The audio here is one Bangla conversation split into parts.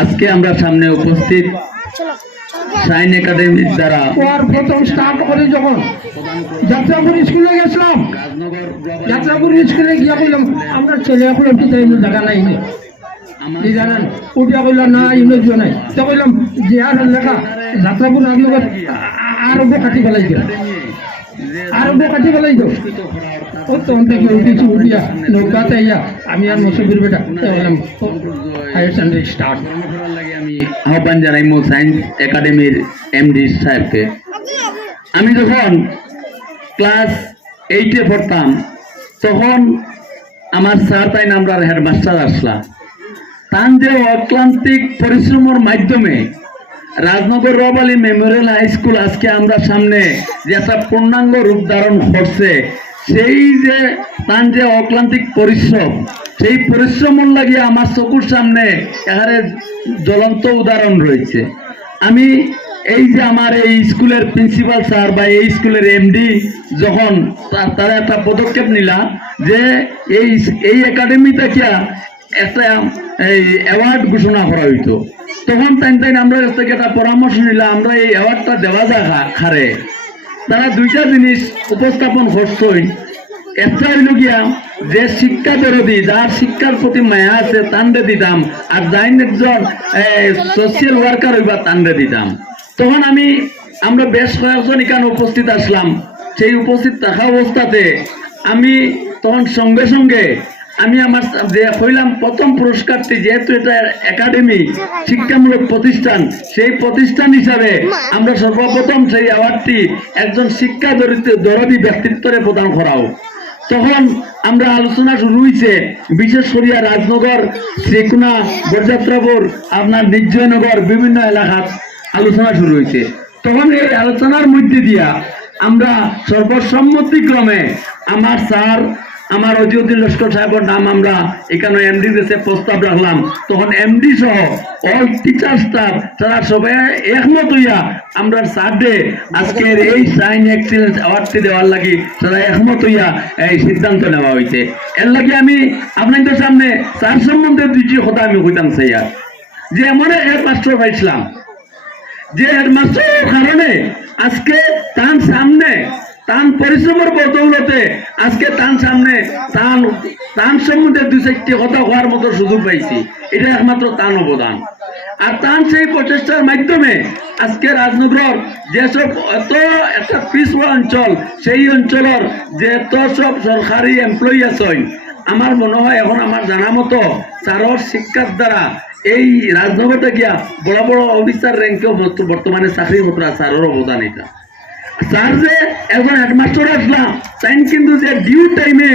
আজকে আমরা সামনে উপস্থিত সাইন একাডেমির দ্বারা প্রথম স্টার্ট করে যখন যাত্রাপুর স্কুলে গেছিলাম, যাত্রাপুর স্কুলে গিয়া বললাম আমরা ছেলে এখন একটু জায়গা নাই জানেন উঠিয়া বললাম না ইউনিট নাই তো বললাম যে আর লেখা যাত্রাপুর রাজনগর আরব্য কাটি ফেলাই দিল, আরব্য কাটি ফেলাই দিল। ও তখন থেকে উঠেছি, উঠিয়া নৌকাতে ইয়া আমি আর মসুবির বেটা বললাম হায়ার সেকেন্ডারি স্টার্ট। আমি আহ্বান জানাইমু সায়েন্স একাডেমির এমডি সাহেবকে। আমি যখন ক্লাস 8-এ পড়তাম তখন আমার স্যার তাই নামরার হেডমাস্টার আসলা তান যে অক্লান্তিক পরিশ্রমের মাধ্যমে রাজনগর রবালি মেমোরিয়াল হাই স্কুল আজকে আমরা সামনে যে একটা পূর্ণাঙ্গ রূপ ধারণ করছে, সেই যে তান যে অক্লান্তিক পরিশ্রম, সেই পরিশ্রম লাগিয়ে আমার চকুর সামনে এখানে জ্বলন্ত উদাহরণ রয়েছে। আমি এই যে আমার এই স্কুলের প্রিন্সিপাল স্যার বা এই স্কুলের এমডি যখন তারা একটা পদক্ষেপ নিলা যে এই একাডেমি থেকে একটা এই অ্যাওয়ার্ড ঘোষণা করা হইতো, তখন তাই আমরা কাছ থেকে একটা পরামর্শ নিলাম আমরা এই অ্যাওয়ার্ডটা দেওয়া যায় খারে। তারা দুইটা জিনিস উপস্থাপন করছেন, একটা হইল গিয়া যে শিক্ষা দরদি যার শিক্ষার প্রতি মায়া আছে তান্ডে দিতাম, আর যাইন একজন সোশিয়াল ওয়ার্কার হইবা তান্ডে দিতাম। তখন আমরা বেশ কয়েকজন এখানে উপস্থিত আসলাম। সেই উপস্থিত থাকা অবস্থাতে আমি তখন সঙ্গে সঙ্গে আমি আমার যে হইলাম প্রথম পুরস্কারটি, যেহেতু এটা একাডেমি শিক্ষামূলক প্রতিষ্ঠান, সেই প্রতিষ্ঠান হিসাবে আমরা সর্বপ্রথম সেই অ্যাওয়ার্ডটি একজন শিক্ষা দরদি ব্যক্তিত্বরে প্রদান করাও। তখন আমরা আলোচনা শুরু হয়েছে, বিশেষ করিয়া রাজনগর, শ্রীকুনা, বরযাত্রাপুর, আপনার নির্জয়নগর বিভিন্ন এলাকার আলোচনা শুরু হয়েছে। তখন এই আলোচনার মধ্যে দিয়া আমরা সর্বসম্মতিক্রমে আমার স্যার আমার অজিউদ্দিন লস্কর সাহেবের নাম আমরা এখানে এমডি দেশে প্রস্তাব রাখলাম। তখন এমডি সহ অল টিচার স্টাফ তারা সবাই একমত হইয়া আমরা স্যারডে আজকের এই সাইন এক্সিলেন্স অ্যাওয়ার্ডটি দেওয়ার লাগি তারা একমত হইয়া এই সিদ্ধান্ত নেওয়া হয়েছে। এর লাগে আমি আপনাদের সামনে স্যার সম্বন্ধে দুটি কথা আমি কইতাম চাইয়া, যে এমন হেডমাস্টার পাইছিলাম যে হেডমাস্টারের কারণে আজকে তার সামনে তান পরিশ্রমের বদৌলতে আজকে তার সামনে তান সম্বন্ধে দু চারটি কথা হওয়ার মতো সুযোগ পাইছি, এটা একমাত্র তান অবদান। আর তান সেই প্রচেষ্টার মাধ্যমে আজকে রাজনগর যেসব এত একটা পিছপড়া অঞ্চল, সেই অঞ্চলের যে এত সব সরকারি এমপ্লয়ি আছেন, আমার মনে হয় এখন আমার জানা মতো চারর শিক্ষার দ্বারা এই রাজনগরটা গিয়া বড় বড় অফিসার র্যাঙ্কেও বর্তমানে চাকরি পত্র চারর অবদান এটা। স্যার যে একজন হেডমাস্টার আসলাম তাই কিন্তু যে ডিউ টাইমে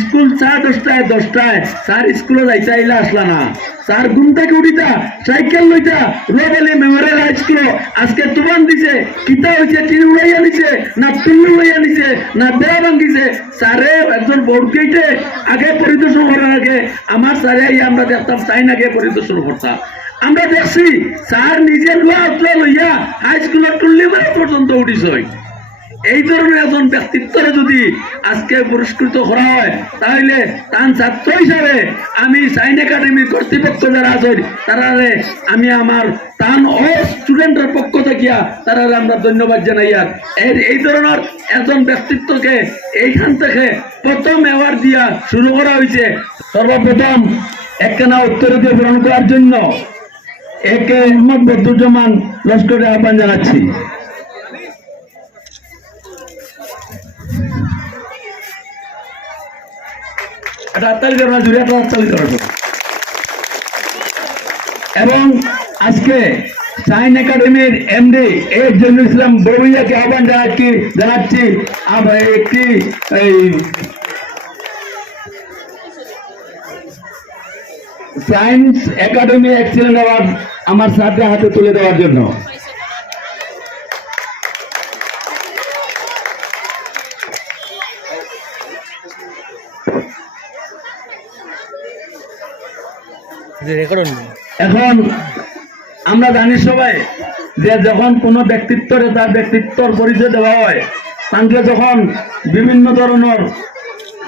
স্কুল 10:30 স্যার স্কুলে যাইতে আইলা আসলা না, স্যার ঘুম থেকে উঠিতা সাইকেল লইতা রোবালি মেমোরিয়াল হাই স্কুল আজকে তুফান দিছে, কিতা হয়েছে টিন উড়াইয়া নিছে না তুল্লু উড়াইয়া নিছে না বেড়া ভাঙ্গিছে, স্যারে একজন বোর্ড গেটে আগে পরিদর্শন করার আগে আমার স্যারে আমরা দেখতাম সাইন আগে পরিদর্শন করতাম। আমরা দেখছি স্যার নিজের লইয়া হাই স্কুলের টুল্লি পর্যন্ত উঠিস। এই ধরনের একজন ব্যক্তিত্বরে যদি আজকে পুরস্কৃত করা হয় তাহলে তার ছাত্র হিসাবে আমি সাইন একাডেমির কর্তৃপক্ষ যারা আছেন তারারে আমি আমার তান ও স্টুডেন্টের পক্ষ থেকে তারারে আমরা ধন্যবাদ জানাই। আর এই ধরনের একজন ব্যক্তিত্বকে এইখান থেকে প্রথম অ্যাওয়ার্ড দিয়া শুরু করা হয়েছে। সর্বপ্রথম একখানা উত্তর দিয়ে গ্রহণ করার জন্য একে মোহাম্মদ বদরুজ্জামান লস্করে আহ্বান জানাচ্ছি। এবং আজকে সাইন একাডেমির এমডি জহিরুল ইসলাম বড়ুইয়াকে আহ্বান জানাচ্ছি একটি সায়েন্স একাডেমি এক্সিলেন্ট অ্যাওয়ার্ড আমার স্যারদের হাতে তুলে দেওয়ার জন্য। এখন আমরা জানি সবাই যে যখন কোনো ব্যক্তিত্বরে তার ব্যক্তিত্বর পরিচয় দেওয়া হয় তাকে যখন বিভিন্ন ধরনের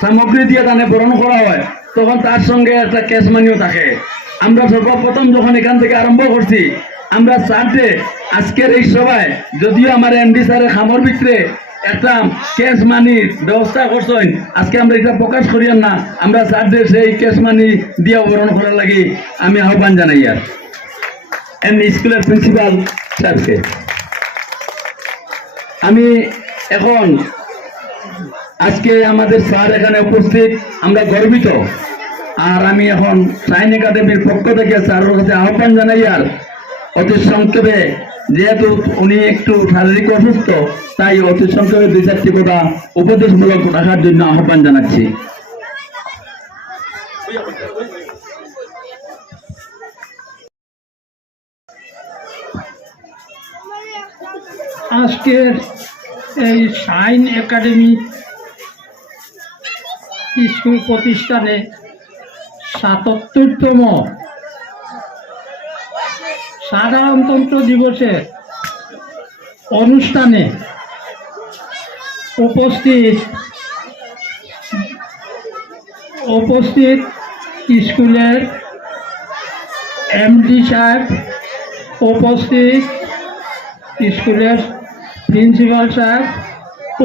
সামগ্রী দিয়ে তাকে বরণ করা হয় তখন তার সঙ্গে একটা ক্যাশ মানিও থাকে। আমরা সর্বপ্রথম যখন এখান থেকে আরম্ভ করছি, আমরা চারটে আজকের এই সভায় যদিও আমার এমডি স্যারের খামর ভিতরে একটা ক্যাশ মানির ব্যবস্থা করছেন, আজকে আমরা এটা প্রকাশ করিয়ান না, আমরা চারটে সেই ক্যাশ মানি দিয়ে অবরণ করার লাগে আমি আহ্বান জানাই। আর এমনি স্কুলের প্রিন্সিপাল স্যারকে আমি এখন আজকে আমাদের স্যার এখানে উপস্থিত, আমরা গর্বিত। আর আমি এখন সাইন একাডেমির পক্ষ থেকে স্যারের কাছে আহ্বান জানাই, আর অতি সংক্ষেপে, যেহেতু উনি একটু শারীরিক অসুস্থ, তাই অতি সংক্ষেপে 2-4টি কথা উপদেশমূলক রাখার জন্য আহ্বান জানাচ্ছি। আজকের এই সাইন একাডেমি স্কুল প্রতিষ্ঠানে ৭৭তম সাধারণতন্ত্র দিবসের অনুষ্ঠানে উপস্থিত স্কুলের এমডি সাহেব, উপস্থিত স্কুলের প্রিন্সিপাল সাহেব,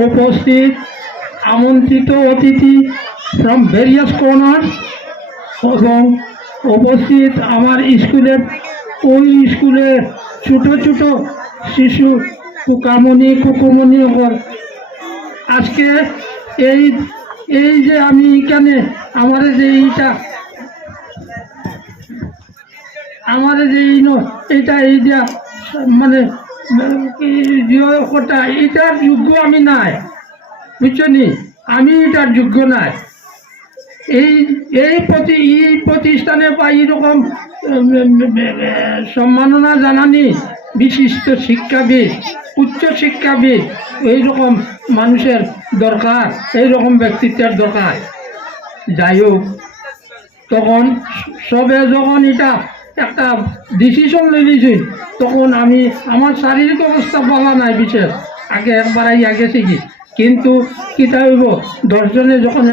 উপস্থিত আমন্ত্রিত অতিথি ফ্রম ভেরিয়াস কর্নার, এবং উপস্থিত আমার স্কুলের স্কুলের ছোট ছোট শিশু কুকুমণি হল। আজকে এই যে আমি এখানে আমাদের যে এইটা মানে এটার যোগ্য আমি নাই, বুঝছো নি, আমি এটার যোগ্য নাই। এই প্রতিষ্ঠানে বা এইরকম সম্মাননা জানানি বিশিষ্ট শিক্ষাবিদ, উচ্চ শিক্ষাবিদ, এইরকম মানুষের দরকার, এইরকম ব্যক্তিত্বের দরকার। যাই হোক, তখন সবে যখন এটা একটা ডিসিশন নিয়েছি, তখন আমি আমার শারীরিক অবস্থা বলা নাই বিশেষ, একবার আগে গেছি কি, কিন্তু কিতা হইব 10 জনে যখন